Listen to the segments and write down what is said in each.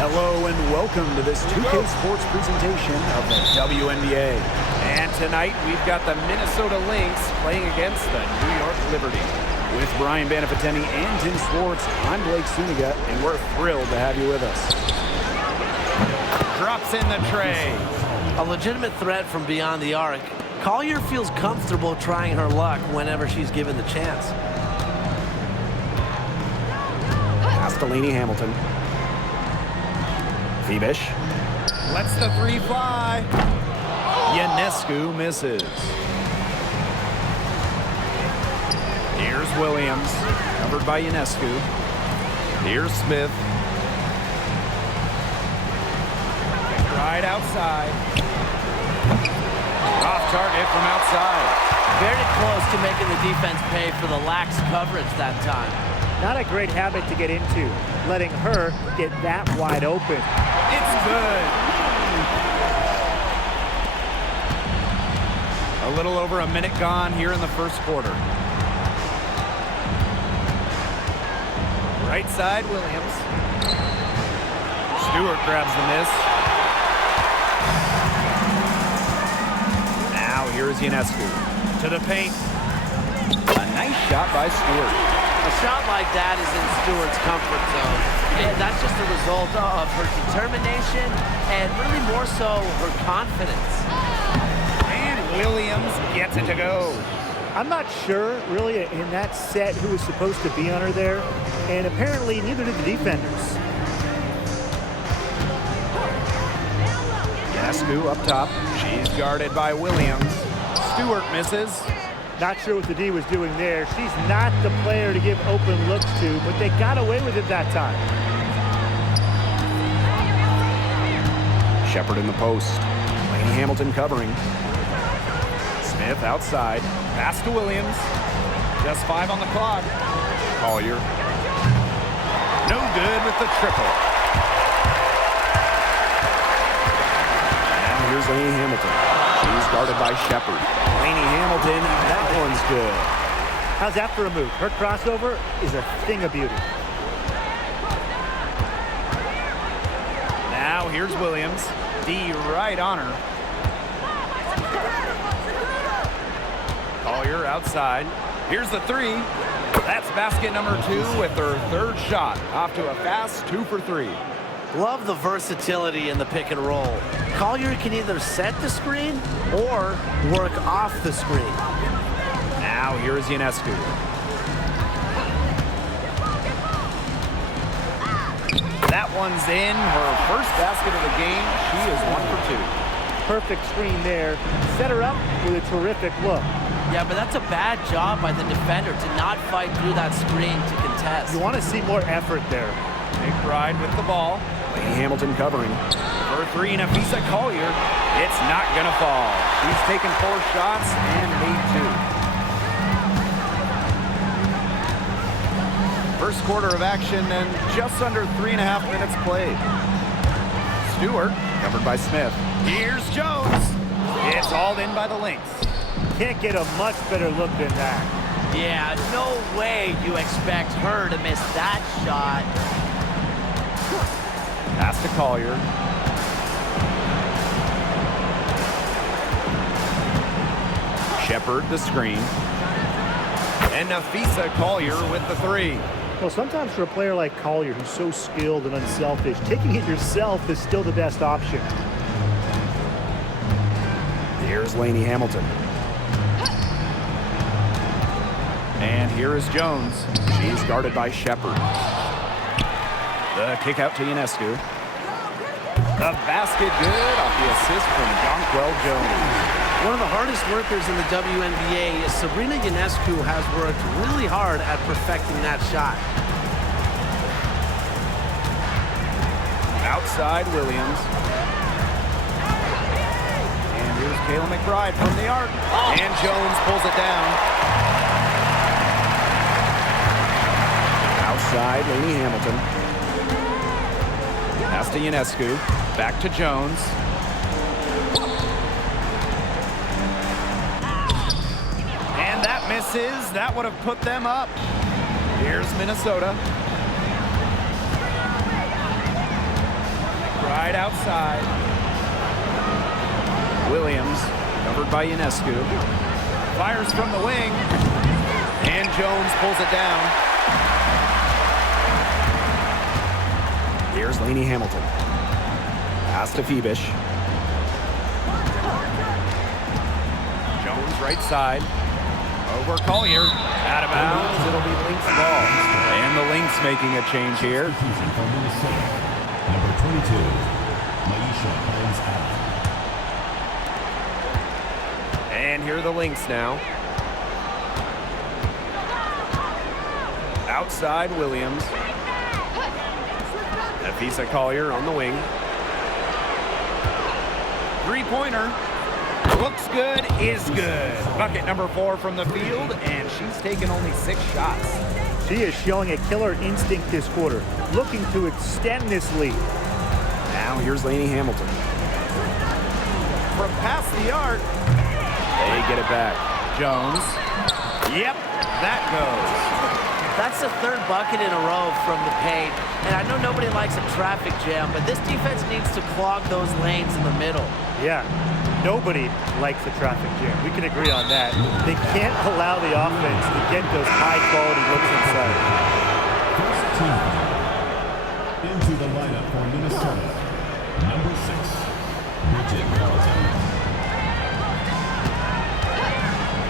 Hello and welcome to this 2K Sports presentation of the WNBA. And tonight we've got the Minnesota Lynx playing against the New York Liberty. With Brian Banafiteni and Tim Swartz, I'm Blake Suniga, and we're thrilled to have you with us. Drops in the tray. A legitimate threat from beyond the arc. Collier feels comfortable trying her luck whenever she's given the chance. Pass to Lainey Hamilton. Phoebish. Lets the three fly. Ionescu misses. Here's Williams, covered by Ionescu. Here's Smith. Right outside. Off target from outside. Very close to making the defense pay for the lax coverage that time. Not a great habit to get into, letting her get that wide open. It's good. A little over a minute gone here in the first quarter. Right side, Williams. Stewart grabs the miss. Now here's Ionescu. To the paint. A nice shot by Stewart. A shot like that is in Stewart's comfort zone. And that's just a result of her determination and really more so her confidence. And Williams gets it to go. I'm not sure, really, in that set who was supposed to be on her there, and apparently neither did the defenders. Ionescu up top. She's guarded by Williams. Stewart misses. Not sure what the D was doing there. She's not the player to give open looks to, but they got away with it that time. Shepard in the post. Lainey Hamilton covering. Smith outside. Pass to Williams. Just 5 on the clock. Collier. No good with the triple. And here's Lainey Hamilton. She's guarded by Shepard. Lainey Hamilton, that one's good. How's that for a move? Her crossover is a thing of beauty. Now here's Williams. D right on her. Collier outside. Here's the three. That's basket number 2 with her third shot. Off to a fast 2 for 3. Love the versatility in the pick and roll. Collier can either set the screen or work off the screen. Now here's Ionescu. That one's in. Her first basket of the game. She is 1 for 2. Perfect screen there. Set her up with a terrific look. Yeah, but that's a bad job by the defender to not fight through that screen to contest. You want to see more effort there. McBride with the ball. Lainey Hamilton covering. For 3, Napheesa Collier. It's not going to fall. She's taken 4 shots and made 2. First quarter of action and just under 3.5 minutes played. Stewart, covered by Smith. Here's Jones. It's hauled in by the Lynx. Can't get a much better look than that. Yeah, no way you expect her to miss that shot. Pass to Collier. Shepard the screen. And Napheesa Collier with the 3. Well, sometimes for a player like Collier, who's so skilled and unselfish, taking it yourself is still the best option. Here's Lainey Hamilton. And here is Jones. She's guarded by Shepard. The kick out to Ionescu. The basket good off the assist from Jonquel Jones. One of the hardest workers in the WNBA is Sabrina Ionescu has worked really hard at perfecting that shot. Outside Williams. And here's Kayla McBride from the arc. And Jones pulls it down. Outside, Lainey Hamilton. Pass to Ionescu. Back to Jones. And that misses. That would have put them up. Here's Minnesota. outside. Williams, covered by Ionescu. Fires from the wing. And Jones pulls it down. Here's Lainey Hamilton. Pass to Phoebish. Jones right side. Over Collier. Out of bounds. It'll be Lynx ball. And the Lynx making a change here. Number 22, Napheesa Collier. And here are the Lynx now. Outside Williams. Napheesa Collier on the wing. Three-pointer. Looks good, is good. Bucket number 4 from the field, and she's taken only 6 shots. She is showing a killer instinct this quarter, looking to extend this lead. Now here's Lainey Hamilton. From past the arc, they get it back. Jones. Yep, that goes. That's the 3rd bucket in a row from the paint. And I know nobody likes a traffic jam, but this defense needs to clog those lanes in the middle. Yeah, nobody likes a traffic jam. We can agree on that. They can't allow the offense to get those high-quality looks inside. First team into the lineup for Minnesota. Number 6, Bridget Carlton.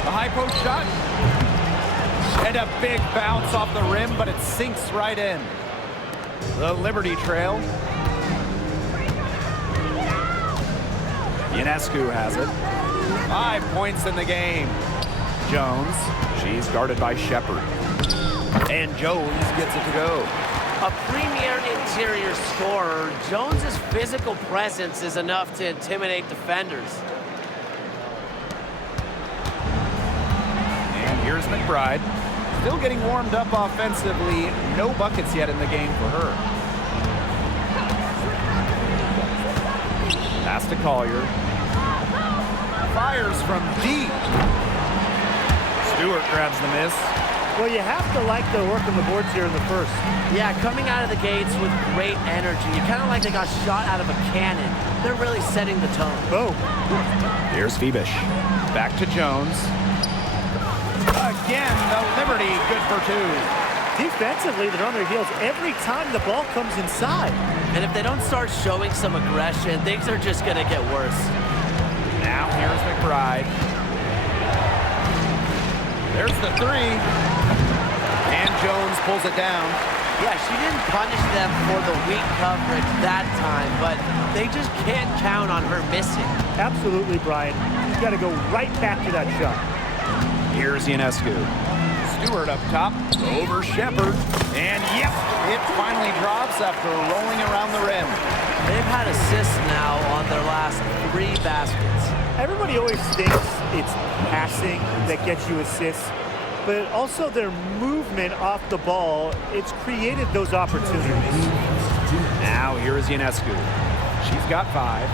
A high post shot. And a big bounce off the rim, but it sinks right in. The Liberty Trail. Ionescu has it. 5 points in the game. Jones. She's guarded by Shepard. And Jones gets it to go. A premier interior scorer, Jones's physical presence is enough to intimidate defenders. And here's McBride. Still getting warmed up offensively. No buckets yet in the game for her. Pass to Collier. Fires from deep. Stewart grabs the miss. Well, you have to like the work on the boards here in the first. Yeah, coming out of the gates with great energy. Kind of like they got shot out of a cannon. They're really setting the tone. Boom. Here's Phoebish. Back to Jones. Again, the Liberty, good for 2. Defensively, they're on their heels every time the ball comes inside. And if they don't start showing some aggression, things are just going to get worse. Now here's McBride. There's the 3. And Jones pulls it down. Yeah, she didn't punish them for the weak coverage that time, but they just can't count on her missing. Absolutely, Brian. You've got to go right back to that shot. Here's Ionescu. Stewart up top, over Shepard, and yep, it finally drops after rolling around the rim. They've had assists now on their last 3 baskets. Everybody always thinks it's passing that gets you assists, but also their movement off the ball, it's created those opportunities. Now here is Ionescu. She's got 5.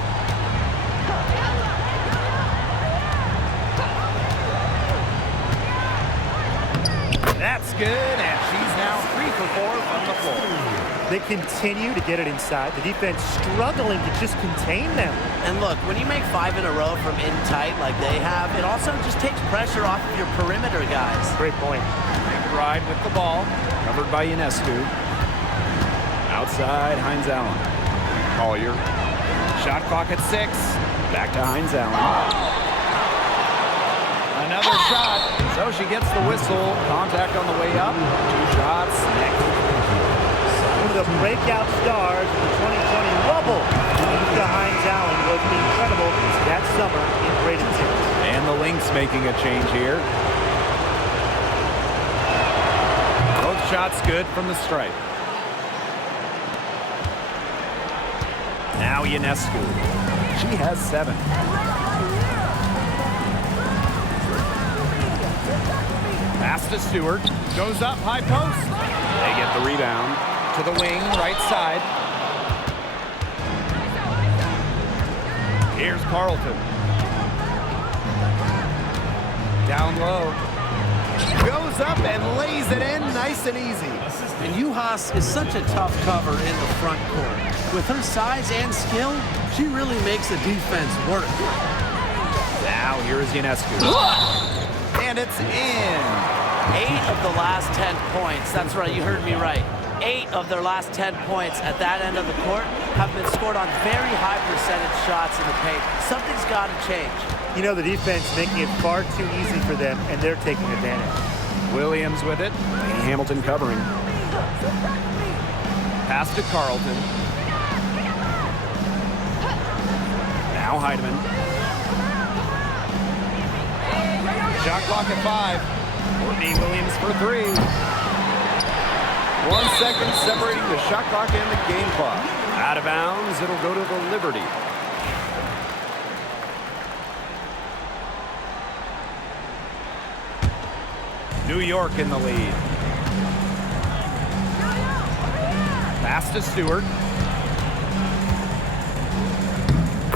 That's good, and she's now 3 for 4 from the floor. They continue to get it inside. The defense struggling to just contain them. And look, when you make 5 in a row from in tight like they have, it also just takes pressure off of your perimeter guys. Great point. McBride with the ball, covered by Ionescu. Outside, Hines Allen. Collier. Shot clock at 6. Back to Hines Allen. Another shot. So she gets the whistle. Contact on the way up. 2 shots next. One of the breakout stars of the 2020 Rubble, Napheesa Hines Allen, was incredible that summer in Bradenton. And the Lynx making a change here. Both shots good from the stripe. Now Ionescu. She has 7. Pass to Stewart. Goes up, high post. They get the rebound. To the wing, right side. Here's Carlton. Down low. Goes up and lays it in nice and easy. And Juhas is such a tough cover in the front court. With her size and skill, she really makes the defense work. Now here is Ionescu. And it's in. 8 of the last 10 points. That's right, you heard me right. 8 of their last 10 points at that end of the court have been scored on very high percentage shots in the paint. Something's got to change. You know, the defense making it far too easy for them, and they're taking advantage. Williams with it. Lady Hamilton covering. Pass to Carlton. Now Heidemann. Shot clock at 5. Courtney Williams for 3. 1 second separating the shot clock and the game clock. Out of bounds, it'll go to the Liberty. New York in the lead. Pass to Stewart.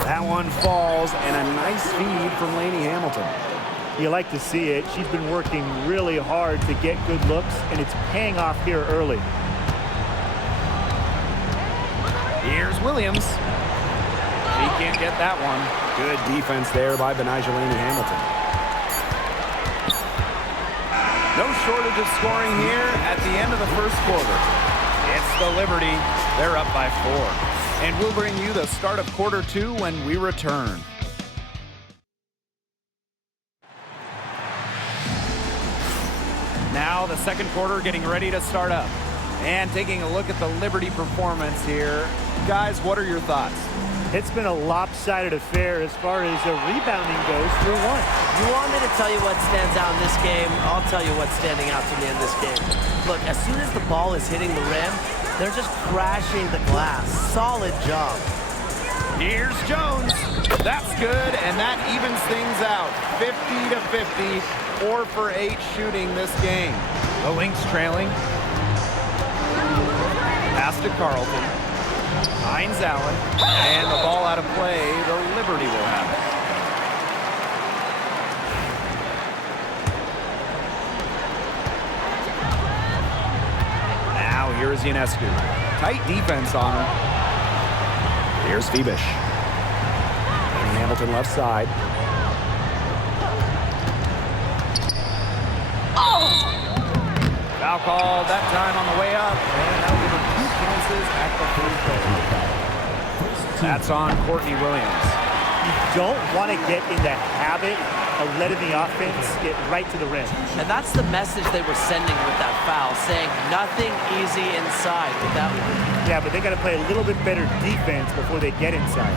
That one falls, and a nice feed from Lady Hamilton. You like to see it. She's been working really hard to get good looks, and it's paying off here early. Here's Williams. She can't get that one. Good defense there by Benijah Lady Hamilton. No shortage of scoring here at the end of the first quarter. It's the Liberty. They're up by 4. And we'll bring you the start of quarter 2 when we return. Now the second quarter getting ready to start up. And taking a look at the Liberty performance here. Guys, what are your thoughts? It's been a lopsided affair as far as rebounding goes through 1. You want me to tell you what stands out in this game? I'll tell you what's standing out to me in this game. Look, as soon as the ball is hitting the rim, they're just crashing the glass. Solid job. Here's Jones. That's good, and that evens things out. 50 to 50, 4 for 8 shooting this game. The Lynx trailing. Pass to Carlton. Hines Allen, and the ball out of play. The Liberty will have it. Now here's Ionescu. Tight defense on her. Here's Phoebish. Lady Hamilton left side. Foul called that time on the way up, and that'll give her 2 chances at the free throw. That's on Courtney Williams. You don't want to get in the habit of letting the offense get right to the rim. And that's the message they were sending with that foul, saying nothing easy inside with that one. Yeah, but they got to play a little bit better defense before they get inside.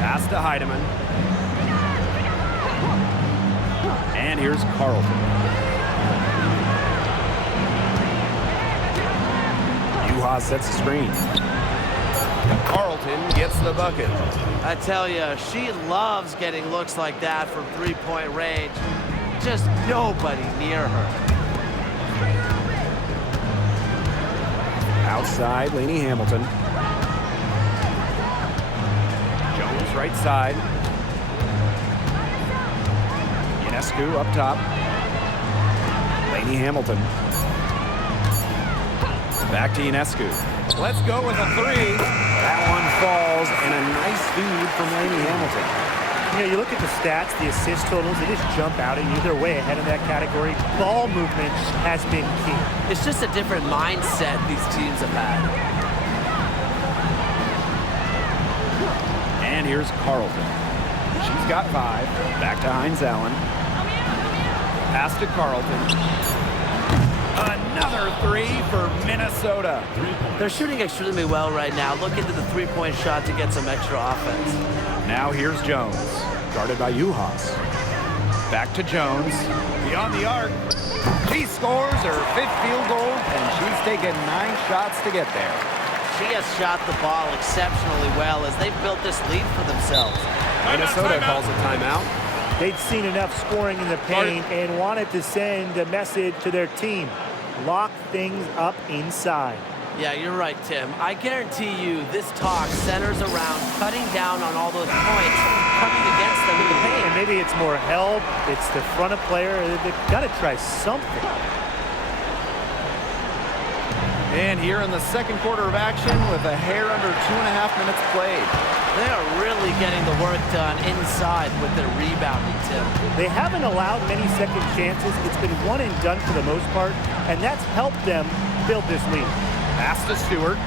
Pass to Heidemann. And here's Carlton. Juhas sets the screen. Carlton gets the bucket. I tell you, she loves getting looks like that from three-point range. Just nobody near her. Outside, Lady Hamilton. Jones right side. Ionescu up top. Lady Hamilton. Back to Ionescu. Let's go with a 3. That one falls, and a nice feed from Lady Hamilton. You know, you look at the stats, the assist totals, they just jump out at you. They're way ahead of that category. Ball movement has been key. It's just a different mindset these teams have had. And here's Carlton. She's got 5. Back to Hines Allen. Pass to Carlton. Another 3 for Minnesota. They're shooting extremely well right now. Look into the three-point shot to get some extra offense. Now here's Jones. Guarded by Juhas. Back to Jones. Beyond the arc. She scores her 5th field goal, and she's taken 9 shots to get there. She has shot the ball exceptionally well as they've built this lead for themselves. Minnesota calls a timeout. They'd seen enough scoring in the paint and wanted to send a message to their team. Lock things up inside. Yeah, you're right, Tim. I guarantee you this talk centers around cutting down on all those points coming against them in the paint. And maybe it's more help. It's the front of player. They've got to try something. And here in the second quarter of action with a hair under 2.5 minutes played. They are really getting the work done inside with their rebounding, Tim. They haven't allowed many second chances. It's been one and done for the most part, and that's helped them build this lead. Pass to Stewart.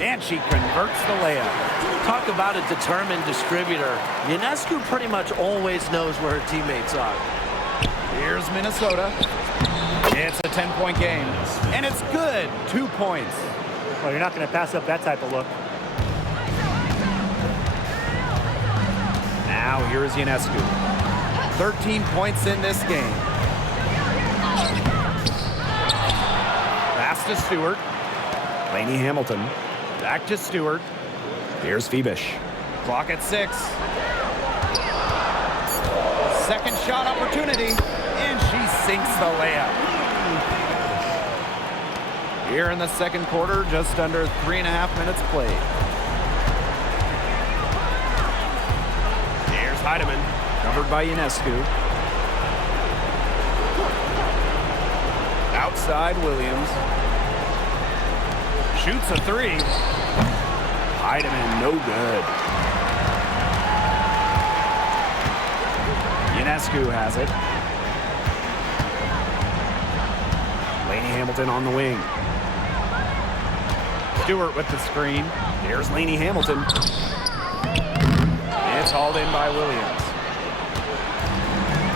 And she converts the layup. Talk about a determined distributor. Ionescu pretty much always knows where her teammates are. Here's Minnesota. It's a 10-point game. And it's good. 2 points. Well, you're not going to pass up that type of look. Now here's Ionescu. 13 points in this game. Pass to Stewart. Lainey Hamilton. Back to Stewart. Here's Phoebish. Clock at 6. Second shot opportunity. And she sinks the layup. Here in the second quarter, just under 3.5 minutes played. Here's Heidemann, covered by Ionescu. Outside Williams. Shoots a 3. Heidemann, no good. Ionescu has it. Lainey Hamilton on the wing. Stewart with the screen. Here's Lainey Hamilton. It's hauled in by Williams.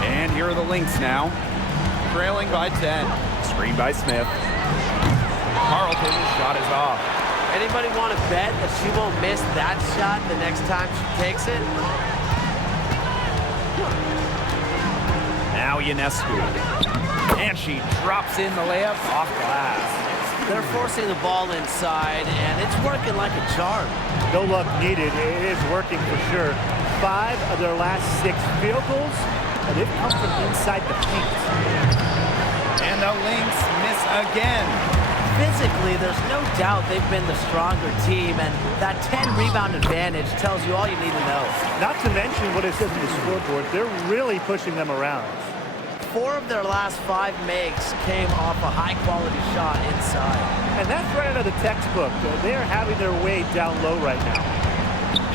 And here are the Lynx now. Trailing by 10. Screen by Smith. Carlton's shot is off. Anybody want to bet that she won't miss that shot the next time she takes it? Now Ionescu. And she drops in the layup off glass. They're forcing the ball inside, and it's working like a charm. No luck needed. It is working for sure. 5 of their last 6 field goals, and they've come from inside the paint. And the Lynx miss again. Physically, there's no doubt they've been the stronger team, and that 10-rebound advantage tells you all you need to know. Not to mention what it says in the scoreboard. They're really pushing them around. 4 of their last 5 makes came off a high-quality shot inside. And that's right out of the textbook. They are having their way down low right now.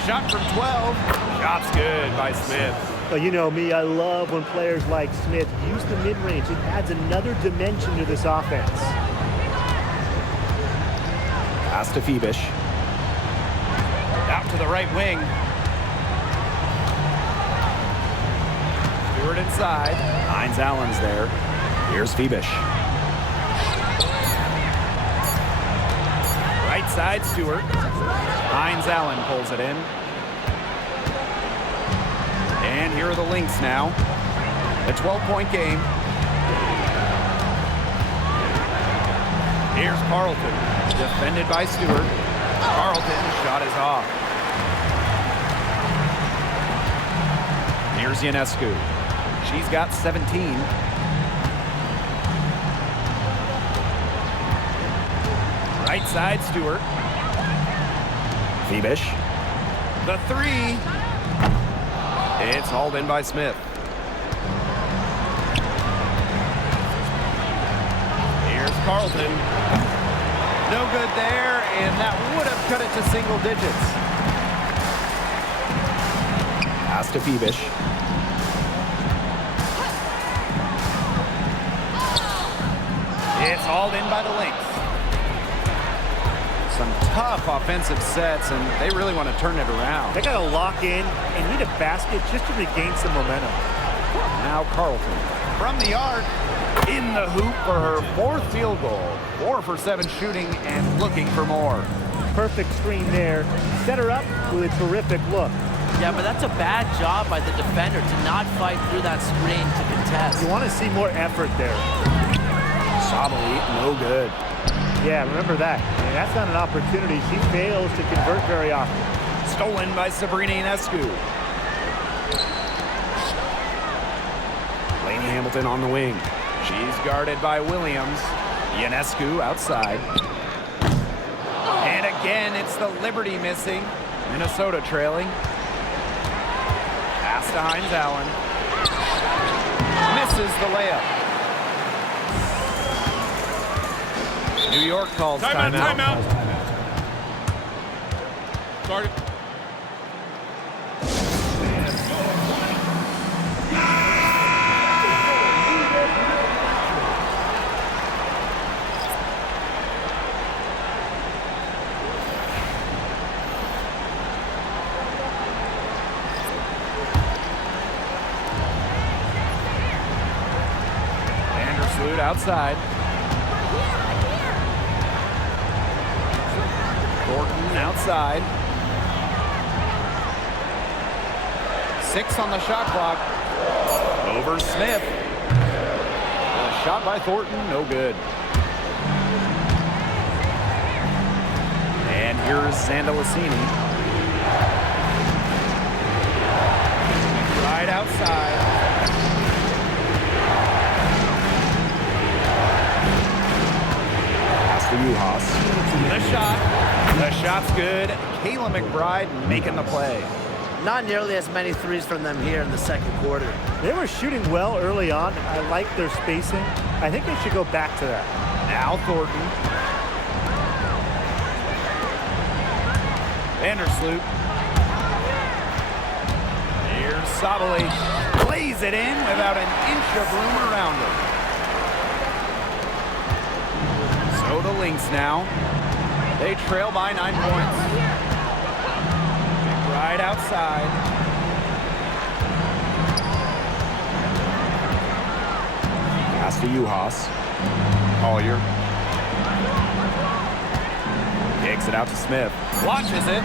Shot from 12. Shot's good by Smith. Well, you know me, I love when players like Smith use the mid-range. It adds another dimension to this offense. Pass to Phoebish. Out to the right wing. Stewart inside. Hines Allen's there. Here's Phoebish. Right side, Stewart. Hines Allen pulls it in. And here are the Lynx now. A 12-point game. Here's Carlton. Defended by Stewart. Carlton's shot is off. Here's Ionescu. She's got 17. Right side, Stewart. Phoebish. The 3. It's hauled in by Smith. Here's Carlton. No good there, and that would have cut it to single digits. Pass to Phoebish. It's hauled in by the Lynx. Some tough offensive sets, and they really want to turn it around. They got to lock in and need a basket just to regain some momentum. Now Carlton from the arc, in the hoop for her 4th field goal. 4 for 7 shooting and looking for more. Perfect screen there. Set her up with a terrific look. Yeah, but that's a bad job by the defender to not fight through that screen to contest. You want to see more effort there. Sabali, no good. Yeah, remember that. And that's not an opportunity. She fails to convert very often. Stolen by Sabrina Ionescu. Lainey Hamilton on the wing. She's guarded by Williams. Ionescu outside. And again, it's the Liberty missing. Minnesota trailing. Pass to Hines Allen. Misses the layup. New York calls timeout. Timeout. Sorry. Outside. Thornton outside. 6 on the shot clock. Over Smith. A shot by Thornton, no good. And here's Sandalicini. Right outside. To Uhas. The shot's good. Kayla McBride making the play. Not nearly as many threes from them here in the second quarter. They were shooting well early on. I like their spacing. I think they should go back to that. Now Thornton. Vandersloot. Here's Sabali. Plays it in without an inch of room around him. So the Lynx now. They trail by 9 points. Right outside. Pass to Uhas. Collier. Kicks it out to Smith. Launches it.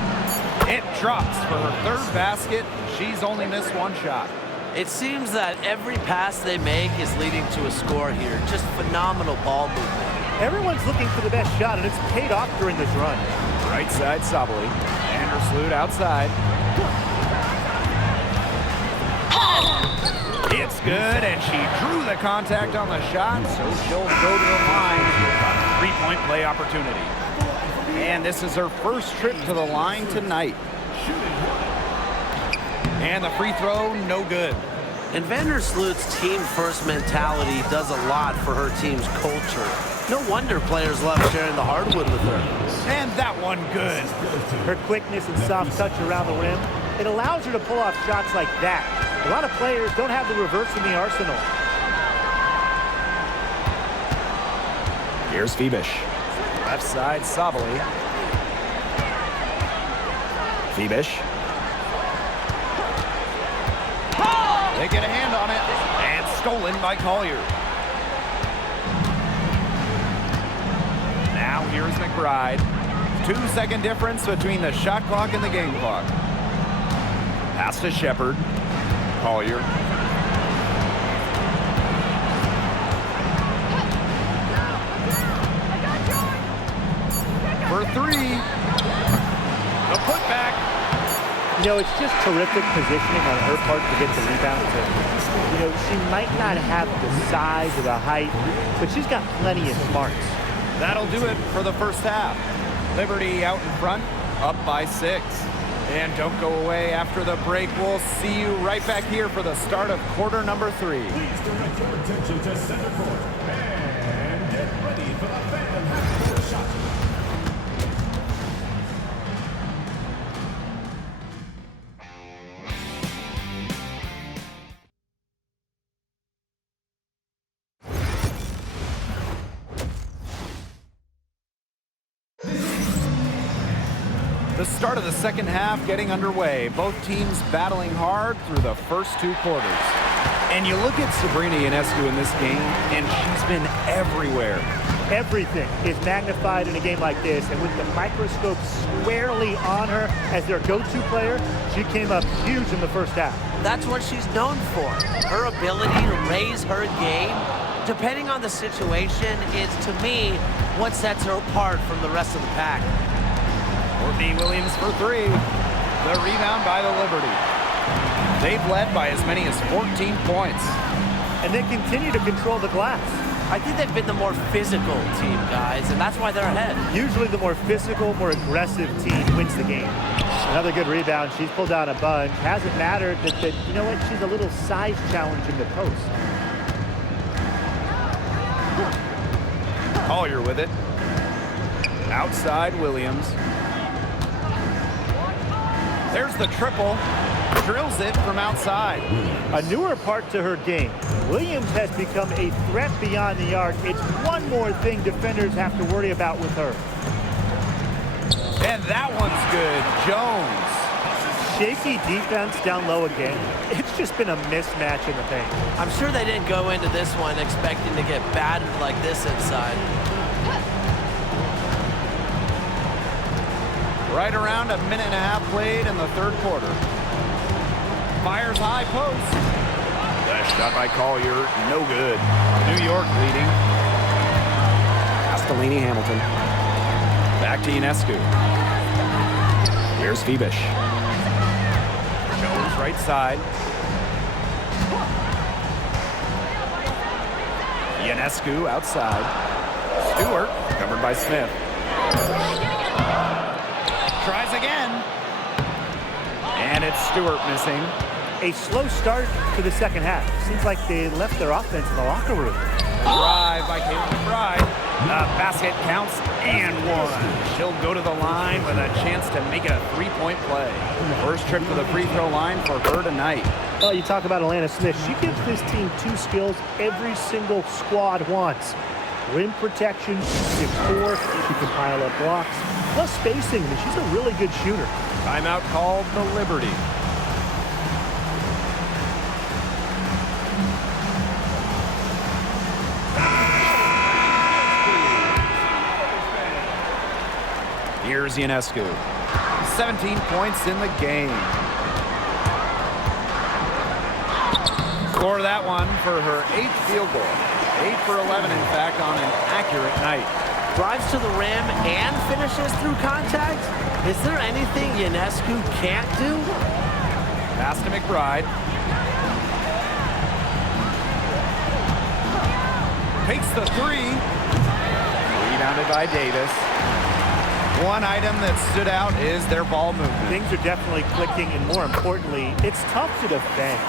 It drops for her 3rd basket. She's only missed 1 shot. It seems that every pass they make is leading to a score here. Just phenomenal ball movement. Everyone's looking for the best shot, and it's paid off during this run. Right side, Sabali. Vandersloot outside. It's good, and she drew the contact on the shot, so she'll go to the line with a 3-point play opportunity. And this is her first trip to the line tonight. And the free throw, no good. And Vandersloot's team-first mentality does a lot for her team's culture. No wonder players love sharing the hardwood with her. And that one good. Her quickness and soft touch around the rim, it allows her to pull off shots like that. A lot of players don't have the reverse in the arsenal. Here's Phoebish. Left side, Sabali. Phoebish. They get a hand on it, and stolen by Collier. Now here's McBride. 2-second difference between the shot clock and the game clock. Pass to Shepard. Collier. For 3. The putback. You know, it's just terrific positioning on her part to get the rebound. You know, she might not have the size or the height, but she's got plenty of smarts. That'll do it for the first half. Liberty out in front, up by 6. And don't go away after the break. We'll see you right back here for the start of quarter number 3. Please direct your attention to center court and get ready for the fan half-court shot. The start of the second half getting underway. Both teams battling hard through the first 2 quarters. And you look at Sabrina Ionescu in this game, and she's been everywhere. Everything is magnified in a game like this, and with the microscope squarely on her as their go-to player, she came up huge in the first half. That's what she's known for. Her ability to raise her game, depending on the situation, is, to me, what sets her apart from the rest of the pack. Courtney Williams for 3. The rebound by the Liberty. They've led by as many as 14 points. and they continue to control the glass. I think they've been the more physical team, guys, and that's why they're ahead. Usually the more physical, more aggressive team wins the game. Another good rebound. She's pulled down a bunch. Hasn't mattered that you know what? She's a little size challenge in the post. Collier with it. Outside Williams. There's the triple. Drills it from outside. A newer part to her game. Williams has become a threat beyond the arc. It's one more thing defenders have to worry about with her. And that one's good. Jones. Shaky defense down low again. It's just been a mismatch in the paint. I'm sure they didn't go into this one expecting to get battered like this inside. Right around a minute and a half played in the third quarter. Fires high post. The shot by Collier, no good. New York leading. Pass to Lainey Hamilton. Back to Ionescu. Here's Phoebish. Jones right side. Ionescu outside. Stewart covered by Smith. Tries again. And it's Stewart missing. A slow start to the second half. Seems like they left their offense in the locker room. Drive by Caitlin McBride. The basket counts and one. She'll go to the line with a chance to make it a three-point play. First trip to the free throw line for her tonight. Well, you talk about Alana Smith. She gives this team two skills every single squad wants. Rim protection, 6'4". She can pile up blocks. Plus spacing, and she's a really good shooter. Timeout called the Liberty. Here's Ionescu. 17 points in the game. Score that one for her 8th field goal. 8 for 11, in fact, on an accurate night. Drives to the rim and finishes through contact? Is there anything Ionescu can't do? Pass to McBride. Takes the three. Rebounded by Davis. One item that stood out is their ball movement. Things are definitely clicking, and more importantly, it's tough to defend.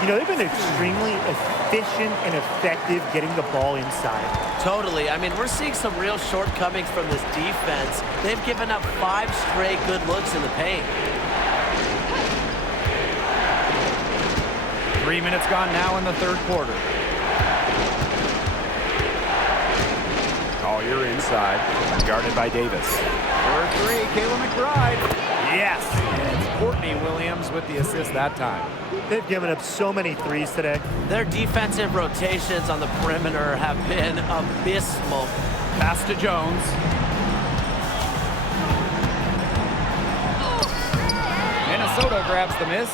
You know, they've been extremely efficient and effective getting the ball inside. Totally. I mean, we're seeing some real shortcomings from this defense. They've given up 5 straight good looks in the paint. 3 minutes gone now in the third quarter. Collier inside, guarded by Davis. For three, Kayla McBride. Yes, and it's Courtney Williams with the assist that time. They've given up so many threes today. Their defensive rotations on the perimeter have been abysmal. Pass to Jones. Minnesota grabs the miss.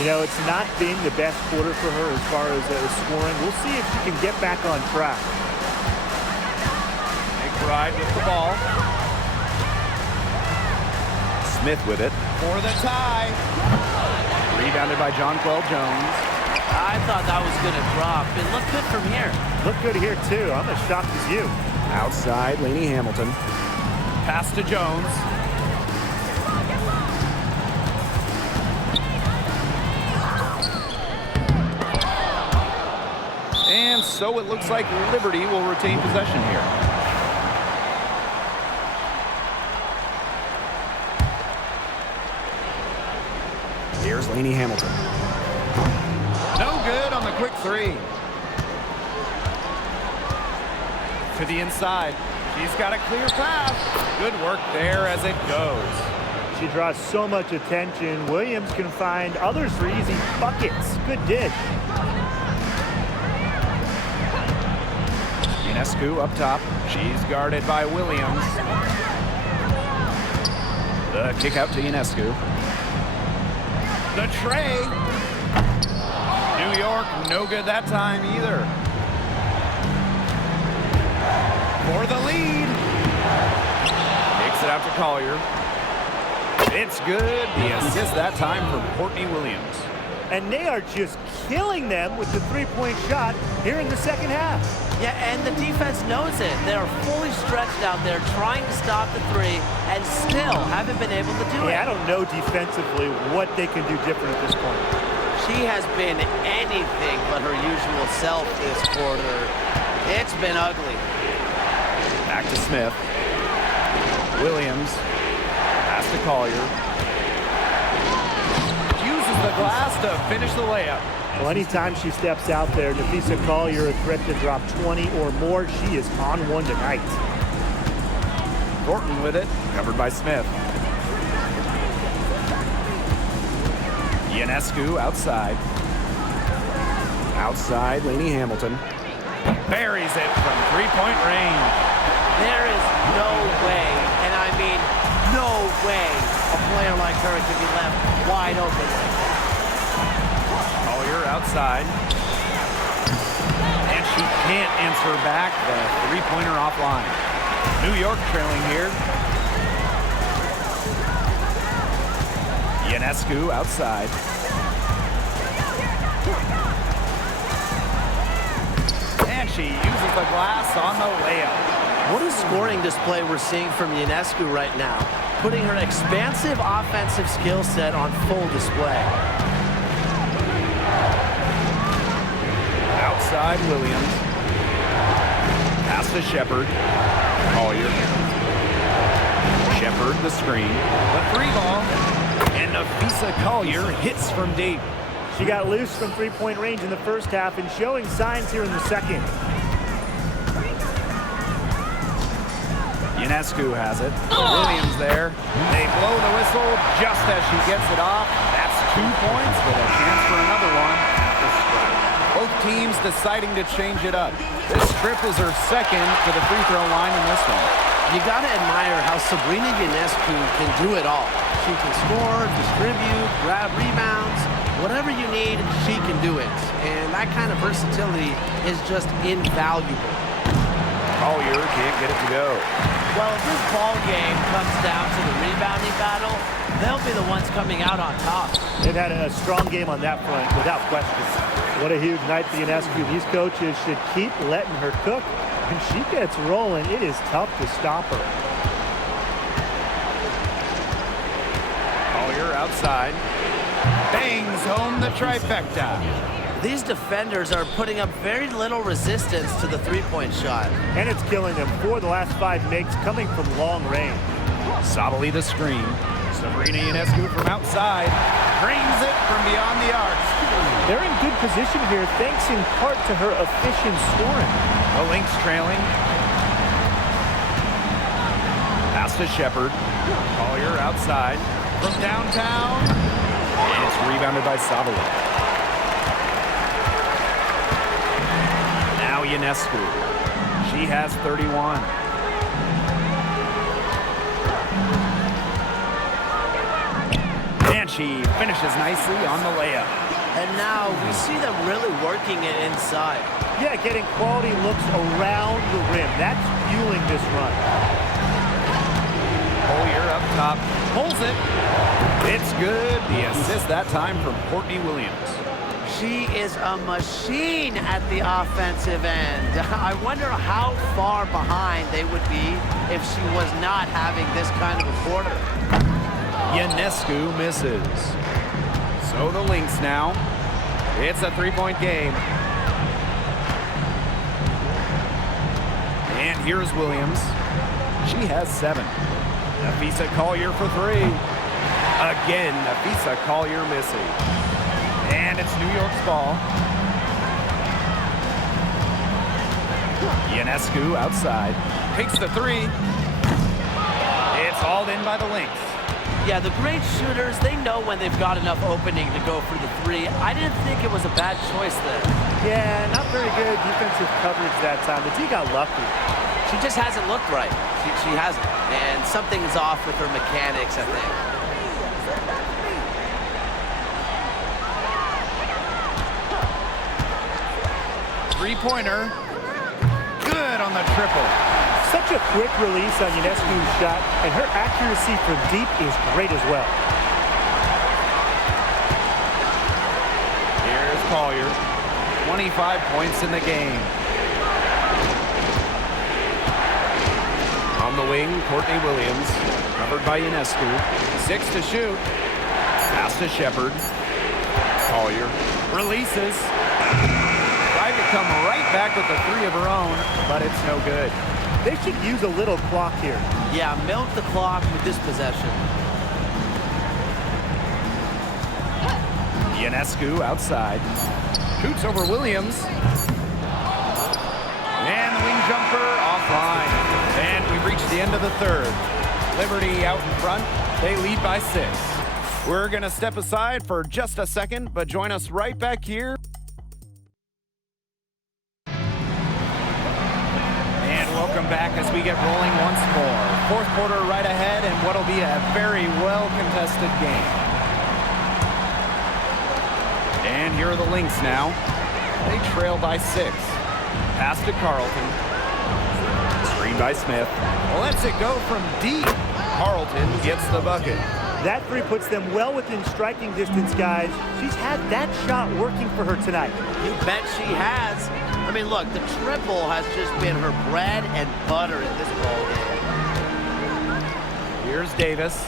You know, it's not been the best quarter for her as far as scoring. We'll see if she can get back on track. McBride with the ball. Smith with it for the tie. Rebounded by Jonquel Jones. I thought that was going to drop. It looked good from here. Look good here, too. I'm as shocked as you. Outside, Lainey Hamilton. Pass to Jones. And so it looks like Liberty will retain possession here. Here's Lainey Hamilton. No good on the quick three. To the inside. She's got a clear path. Good work there as it goes. She draws so much attention. Williams can find others for easy buckets. Good dish. Ionescu up top. She's guarded by Williams. The kick out to Ionescu. The tray. New York, no good that time either. For the lead. Takes it out to Collier. It's good. The assist that time from Courtney Williams. And they are just killing them with the three-point shot here in the second half. Yeah, and the defense knows it. They're fully stretched out there trying to stop the three and still haven't been able to do it. Yeah, I don't know defensively what they can do different at this point. She has been anything but her usual self this quarter. It's been ugly. Back to Smith. Williams. Pass to Collier. Uses the glass to finish the layup. Well, anytime she steps out there, Napheesa Collier, a threat to drop 20 or more, she is on one tonight. Thornton with it, covered by Smith. Ionescu outside. Outside, Lainey Hamilton. Buries it from three-point range. There is no way, and I mean no way, a player like her can be left wide open. Collier outside. And she can't answer back the three-pointer offline. New York trailing here. Ionescu outside. And she uses the glass on the layup. What a scoring display we're seeing from Ionescu right now, putting her expansive offensive skill set on full display. Outside Williams. Pass to Shepard. Collier. Shepard the screen. The three ball. And Napheesa Collier hits from deep. She got loose from three-point range in the first half and showing signs here in the second. Ionescu has it. Williams there. They blow the whistle just as she gets it off. That's 2 points with a chance for another one. Both teams deciding to change it up. This trip is her second to the free throw line in this one. You gotta admire how Sabrina Ionescu can do it all. She can score, distribute, grab rebounds. Whatever you need, she can do it. And that kind of versatility is just invaluable. Collier can't get it to go. Well, if this ball game comes down to the rebounding battle, they'll be the ones coming out on top. They've had a strong game on that front, without question. What a huge night for Ionescu. These coaches should keep letting her cook. When she gets rolling, it is tough to stop her. Collier outside. Bangs home the trifecta. These defenders are putting up very little resistance to the three-point shot. And it's killing them. 4 of the last 5 makes coming from long range. Sottily the screen. Sabrina Ionescu from outside. Drains it from beyond the arc. They're in good position here, thanks in part to her efficient scoring. The Lynx trailing. Pass to Shepard. Collier outside. From downtown. And it's rebounded by Savala. Now Ionescu. She has 31. And she finishes nicely on the layup. And now we see them really working it inside. Yeah, getting quality looks around the rim. That's fueling this run. Collier up top. Pulls it. It's good. The assist that time from Courtney Williams. She is a machine at the offensive end. I wonder how far behind they would be if she was not having this kind of a quarter. Ionescu misses. So the Lynx now. It's a three-point game. And here's Williams. She has 7. Napheesa Collier for 3. Again, Napheesa Collier missing. And it's New York's ball. Ionescu outside. Takes the 3. It's hauled in by the Lynx. Yeah, the great shooters, they know when they've got enough opening to go for the 3. I didn't think it was a bad choice there. Yeah, not very good defensive coverage that time. The D got lucky. She just hasn't looked right. She hasn't. And something's off with her mechanics, I think. Three-pointer. Good on the triple. Such a quick release on Ionescu's shot, and her accuracy from deep is great as well. Collier. 25 points in the game. On the wing, Courtney Williams. Covered by Ionescu. 6 to shoot. Pass to Shepard. Collier releases. Tried to come right back with the 3 of her own, but it's no good. They should use a little clock here. Yeah, milk the clock with this possession. Ionescu outside. Shoots over Williams. And the wing jumper offline. And we've reached the end of the third. Liberty out in front. They lead by 6. We're going to step aside for just a second, but join us right back here. And welcome back as we get rolling once more. Fourth quarter right ahead, and what'll be a very well-contested game. And here are the Lynx now. They trail by 6. Pass to Carlton. Screen by Smith. Lets it go from deep. Carlton gets the bucket. That 3 puts them well within striking distance, guys. She's had that shot working for her tonight. You bet she has. I mean, look, the triple has just been her bread and butter in this ball game. Here's Davis.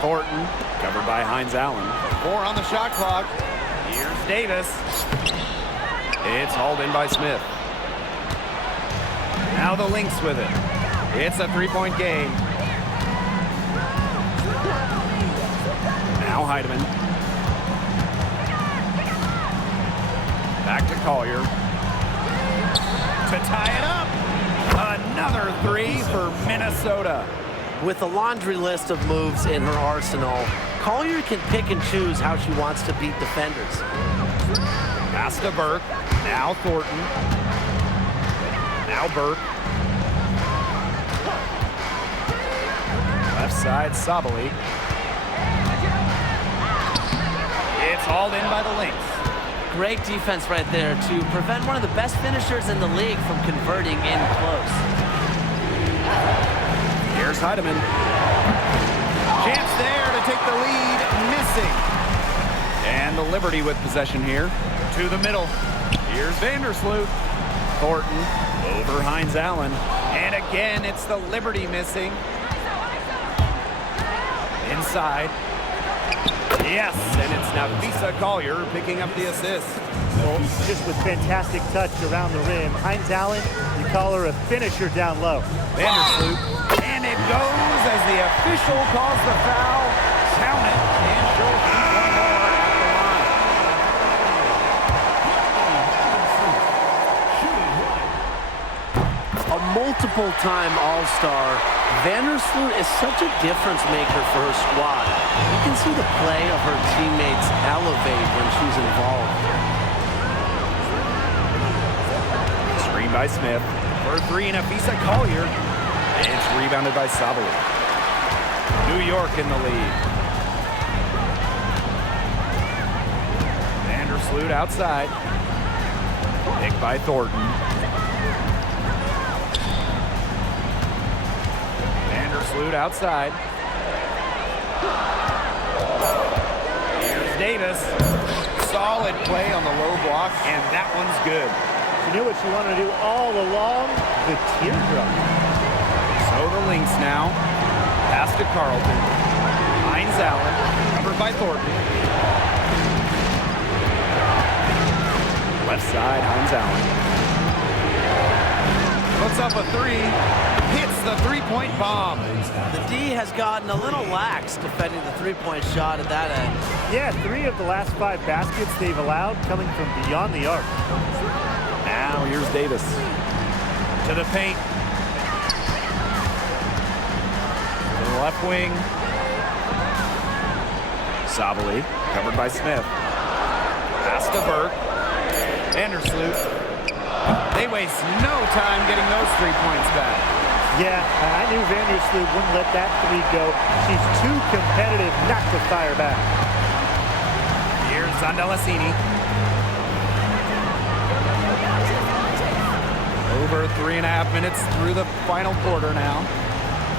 Thornton, covered by Hines Allen. 4 on the shot clock. Here's Davis. It's hauled in by Smith. Now the Lynx with it. It's a 3-point game. Now Heidemann. Back to Collier. To tie it up. Another 3 for Minnesota. With a laundry list of moves in her arsenal, Collier can pick and choose how she wants to beat defenders. Pass to Burke. Now Thornton. Now Burke. Left side, Sabali. It's hauled in by the Lynx. Great defense right there to prevent one of the best finishers in the league from converting in close. Here's Heidemann. Chance there to take the lead, missing. And the Liberty with possession here. To the middle. Here's Vandersloot. Thornton over Hines Allen. And again, it's the Liberty missing. Inside. Yes, and it's Napheesa Collier picking up the assist. Well, just with fantastic touch around the rim. Hines Allen, you call her a finisher down low. Vandersloot. And it goes as the official calls the foul. Count it, and she'll shoot one more at the line. A multiple-time All-Star, Vandersloot is such a difference maker for her squad. You can see the play of her teammates elevate when she's involved. Screen by Smith. For 3, Napheesa Collier. It's rebounded by Sabali. New York in the lead. Vandersloot outside. Picked by Thornton. Vandersloot outside. Here's Davis. Solid play on the low block, and that one's good. She knew what she wanted to do all along, the teardrop. So the Lynx now. Pass to Carlton. Hines Allen, covered by Thornton. Left side, Hines Allen. Puts up a 3. Hits the 3-point bomb. The D has gotten a little lax defending the three-point shot at that end. Yeah, 3 of the last 5 baskets they've allowed coming from beyond the arc. Now here's Davis. To the paint. To the left wing. Sabali, covered by Smith. Pass to Burke. Vandersloot. They waste no time getting those 3 points back. Yeah, I knew Vandersloot wouldn't let that 3 go. She's too competitive not to fire back. Here's Zondalasini. Over 3.5 minutes through the final quarter now.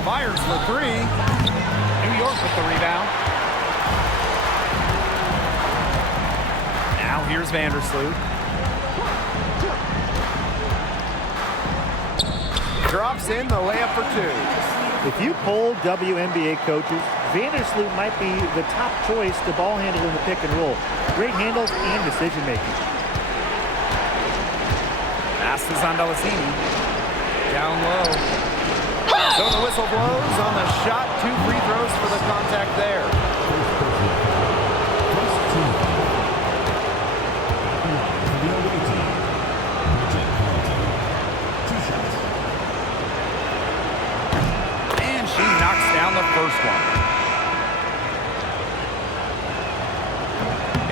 Fires for 3. New York with the rebound. Now here's Vandersloot. Drops in the layup for two. If you poll WNBA coaches, Vandersloot might be the top choice to ball handle in the pick and roll. Great handles and decision making. Passes on Delasini. Down low. So the whistle blows on the shot. 2 free throws for the contact there. And she knocks down the first one.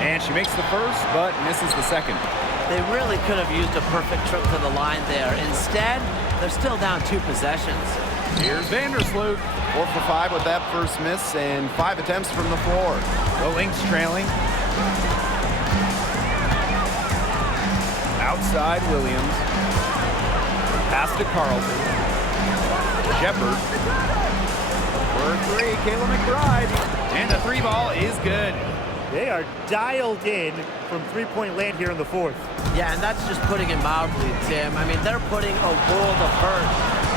And she makes the first, but misses the second. They really could have used a perfect trip to the line there. Instead, they're still down 2 possessions. Here's Vandersloot. 4 for 5 with that first miss and 5 attempts from the floor. The Lynx trailing. Outside Williams. Pass to Carlton. Shepard. For 3, Kayla McBride. And the 3 ball is good. They are dialed in from three-point land here in the fourth. Yeah, and that's just putting it mildly, Tim. I mean, they're putting a world of hurt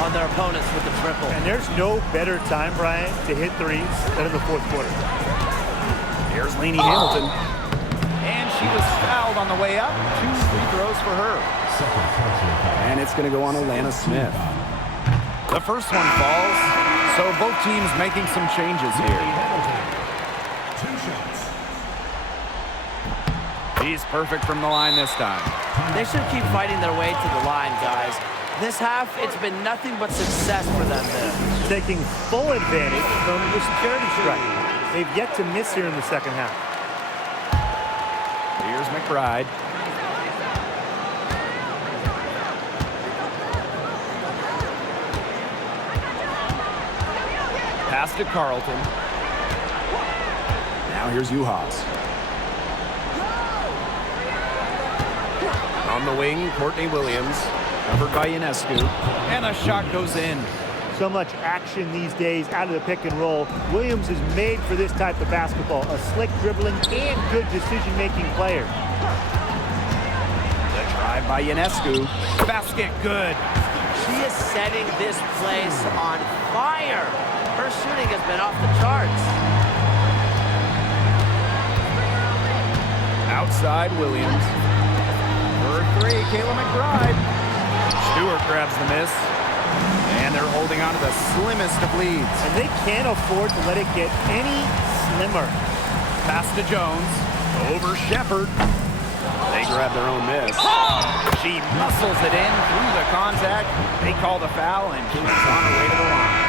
on their opponents with the triple. And there's no better time, Brian, to hit threes than in the fourth quarter. Here's Lainey Hamilton. And she was fouled on the way up. 2 free throws for her. And it's going to go on Alana Smith. The first one falls, so both teams making some changes here. 2 shots. He's perfect from the line this time. They should keep fighting their way to the line, guys. This half, it's been nothing but success for them there. Taking full advantage from the security strike. They've yet to miss here in the second half. Here's McBride. Pass to Carlton. Now here's Uhas. On the wing, Courtney Williams. Covered by Ionescu. And a shot goes in. So much action these days out of the pick and roll. Williams is made for this type of basketball. A slick dribbling and good decision-making player. The drive by Ionescu. Basket good. She is setting this place on fire. Her shooting has been off the charts. Outside Williams. For 3, Kayla McBride. Stewart grabs the miss. And they're holding on to the slimmest of leads. And they can't afford to let it get any slimmer. Pass to Jones. Over Shepard. They grab their own miss. She muscles it in through the contact. They call the foul, and she's on her way to the line.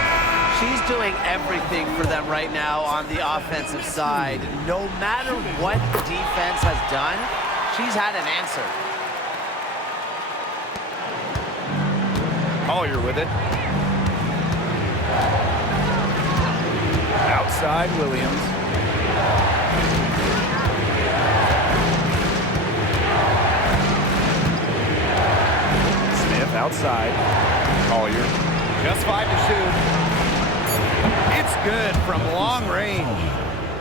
She's doing everything for them right now on the offensive side. No matter what the defense has done, she's had an answer. Collier with it. Outside Williams. Smith outside. Collier. Just 5 to shoot. It's good from long range.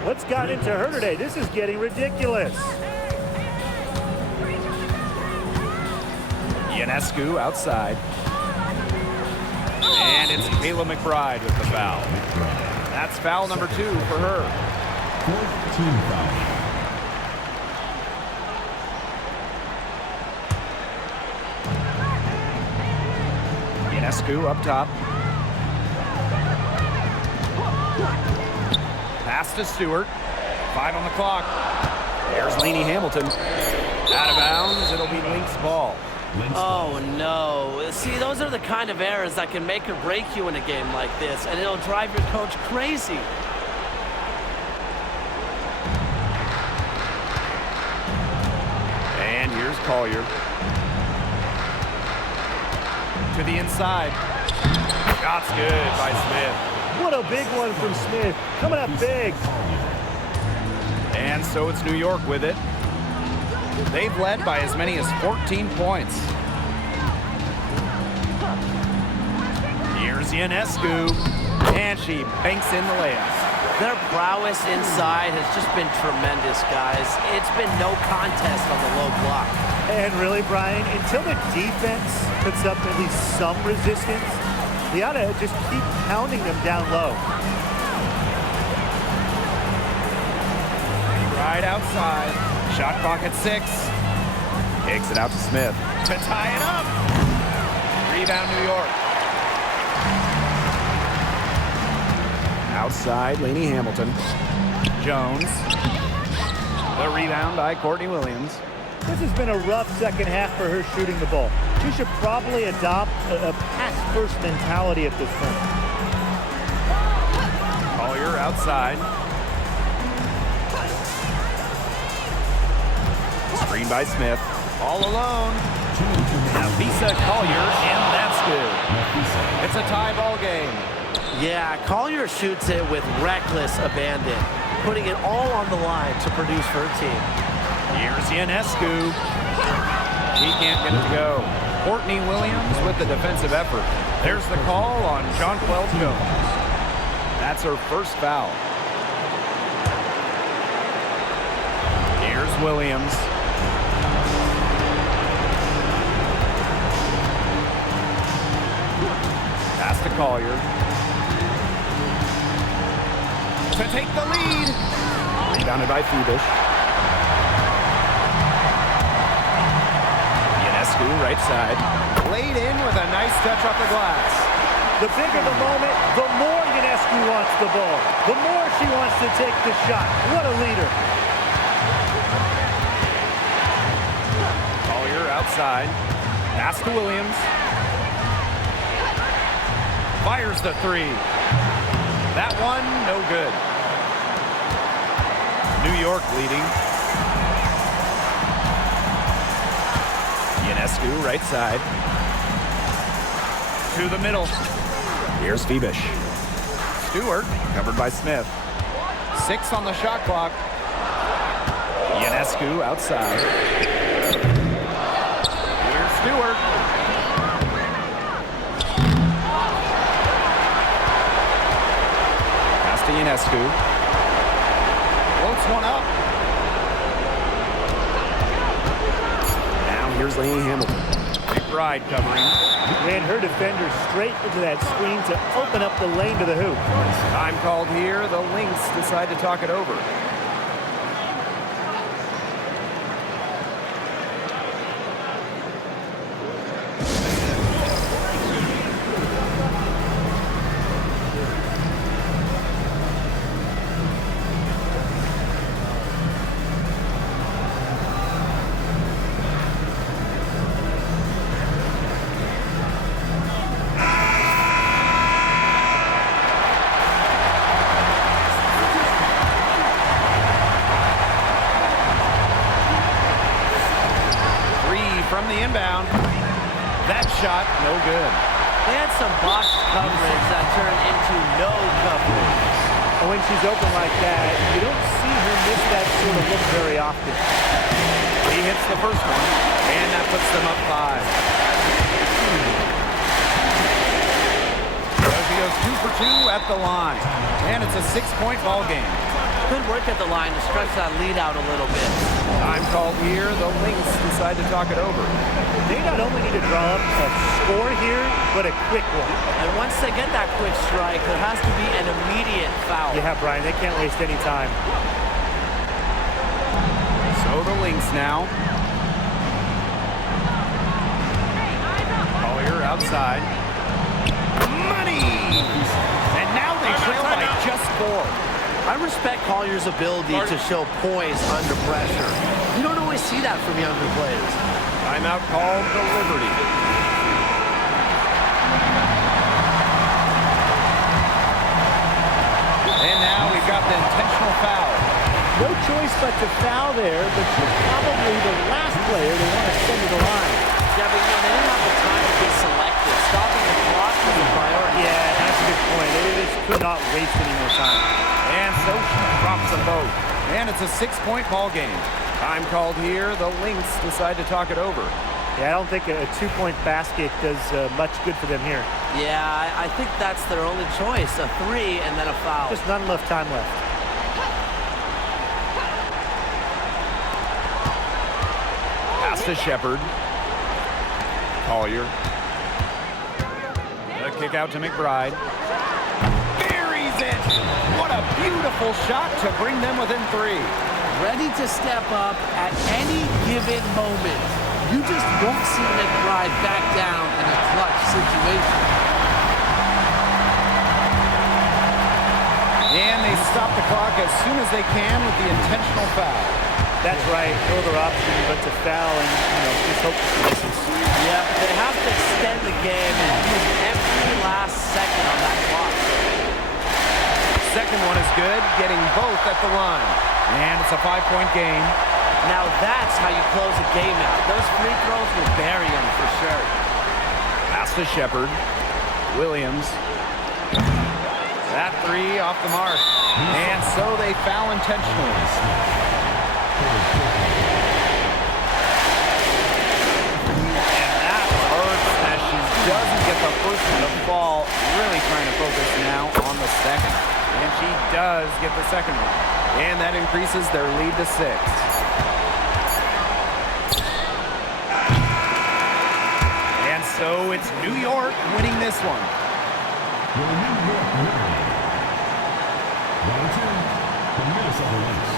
What's got into her today? This is getting ridiculous. Ionescu outside. And it's Kayla McBride with the foul. That's foul number 2 for her. 4th team foul. Ionescu up top. Pass to Stewart. 5 on the clock. There's Lainey Hamilton. Out of bounds. It'll be Lynx ball. Oh, no. See, those are the kind of errors that can make or break you in a game like this, and it'll drive your coach crazy. And here's Collier. To the inside. Shot's good by Smith. What a big one from Smith. Coming up big. And so it's New York with it. They've led by as many as 14 points. Here's Ionescu. And she banks in the layup. Their prowess inside has just been tremendous, guys. It's been no contest on the low block. And really, Brian, until the defense puts up at least some resistance, they ought to just keep pounding them down low. Right outside. Shot clock at 6. Kicks it out to Smith. To tie it up. Rebound, New York. Outside, Lainey Hamilton. Jones. The rebound by Courtney Williams. This has been a rough second half for her shooting the ball. She should probably adopt a pass-first mentality at this point. Collier outside. Screen by Smith. All alone. Napheesa Collier, and that's good. It's a tie ball game. Yeah, Collier shoots it with reckless abandon, putting it all on the line to produce for her team. Here's Ionescu. He can't get it to go. Courtney Williams with the defensive effort. There's the call on Jonquel Jones. That's her first foul. Here's Williams. Pass to Collier. To take the lead. Rebounded by Phoebish. Ionescu, right side. Laid in with a nice touch off the glass. The bigger the moment, the more Ionescu wants the ball. The more she wants to take the shot. What a leader. Collier outside. Pass to Williams. Fires the 3. That one, no good. New York leading. Ionescu, right side. To the middle. Here's Phoebish. Stewart, Covered by Smith. 6 on the shot clock. Ionescu outside. Here's Stewart. Pass to Ionescu. Floats one up. Now here's Lainey Hamilton. McBride covering. Ran her defender straight into that screen to open up the lane to the hoop. Time called here. The Lynx decide to talk it over. From the inbound. That shot, no good. They had some botched coverage that turned into no coverage. And when she's open like that, you don't see her miss that sort of look very often. He hits the first one, and that puts them up 5. So she goes 2 for 2 at the line. And it's a 6-point ball game. Good work at the line to stretch that lead out a little bit. Time called here. The Lynx decide to talk it over. They not only need to draw up a score here, but a quick one. And once they get that quick strike, there has to be an immediate foul. Yeah, Brian, they can't waste any time. So the Lynx now. Collier outside. Money! And now they trail by just 4. I respect Collier's ability to show poise under pressure. You don't always see that from younger players. Timeout called the Liberty. And now we've got the intentional foul. No choice but to foul there, but she's probably the last player they want to send to the line. Yeah, but they didn't have the time to be selective. Stopping the clock was a priority. Yeah, that's a good point. They just could not waste any more time. And so she drops them both. And it's a 6-point ball game. Time called here. The Lynx decide to talk it over. Yeah, I don't think a two-point basket does much good for them here. Yeah, I think that's their only choice, a three and then a foul. Just not enough time left. Pass to Shepard. Collier. The kick out to McBride. Buries it! What a beautiful shot to bring them within 3. Ready to step up at any given moment. You just won't see McBride back down in a clutch situation. And they stop the clock as soon as they can with the intentional foul. That's right. No other option but to foul and, just hope for misses. Yeah, they have to extend the game and use every last second on that clock. Second one is good, getting both at the line. And it's a 5-point game. Now that's how you close a game out. Those free throws will bury them for sure. Pass to Shepard. Williams. That 3 off the mark. And so they foul intentionally. And that hurts as she doesn't get the first one to fall. Really trying to focus now on the second. And she does get the second one. And that increases their lead to 6. And so it's New York winning this one. Your New York winner. By 10, the Minnesota Lynx.